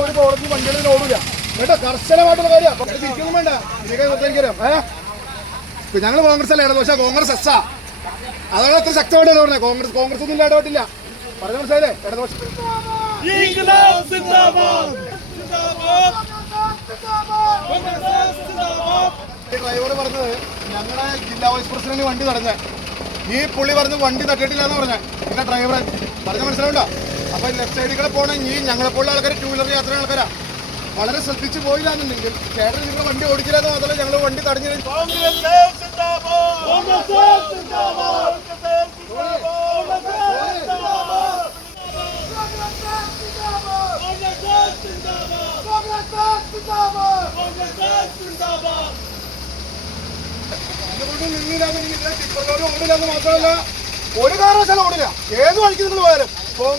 ഒരു കോടതി വണ്ടികളിൽ ഓടില്ല കേട്ടോ. കർശനമായിട്ടുള്ള കാര്യം തിരിക്കൊന്നും വേണ്ട. ഞങ്ങൾ കോൺഗ്രസ് അല്ല ഇടതുപക്ഷ, കോൺഗ്രസ് എസ്സാ. അതാണ് അത്ര ശക്തമായിട്ടാണ് പറഞ്ഞത്. കോൺഗ്രസ് ഒന്നും ഇടപെട്ടില്ല. പറഞ്ഞ മനസ്സിലായില്ലേ? ഇടതുപക്ഷ ഡ്രൈവർ പറഞ്ഞത് ഞങ്ങളുടെ ജില്ലാ വൈസ് പ്രസിഡന്റ് വണ്ടി തടഞ്ഞ ഈ പുള്ളി പറഞ്ഞ് വണ്ടി തട്ടിയിട്ടില്ല എന്ന് പറഞ്ഞ പിന്നെ ഡ്രൈവർ പറഞ്ഞ മനസ്സിലാവുണ്ടോ? അപ്പൊ ലെഫ്റ്റ് സൈഡിൽ കൂടെ പോകണമെങ്കിൽ ഞങ്ങളെപ്പോലുള്ള ആൾക്കാർ ടൂ വീലർ യാത്ര ആൾക്കാരാ വളരെ ശ്രദ്ധിച്ച് പോയില്ല എന്നുണ്ടെങ്കിൽ ചേട്ടൻ നിങ്ങൾ വണ്ടി ഓടിക്കില്ലാതെ മാത്രമല്ല ഞങ്ങൾ വണ്ടി തടഞ്ഞു. നിന്നില്ലാന്ന് ടിപ്പറിനോട് ഓടില്ല എന്ന് മാത്രമല്ല ഒരു കാരണവശാലും ഓടില്ല. ഏത് വഴിക്ക് നിങ്ങൾ പോയാലും കോൺഗ്രസ്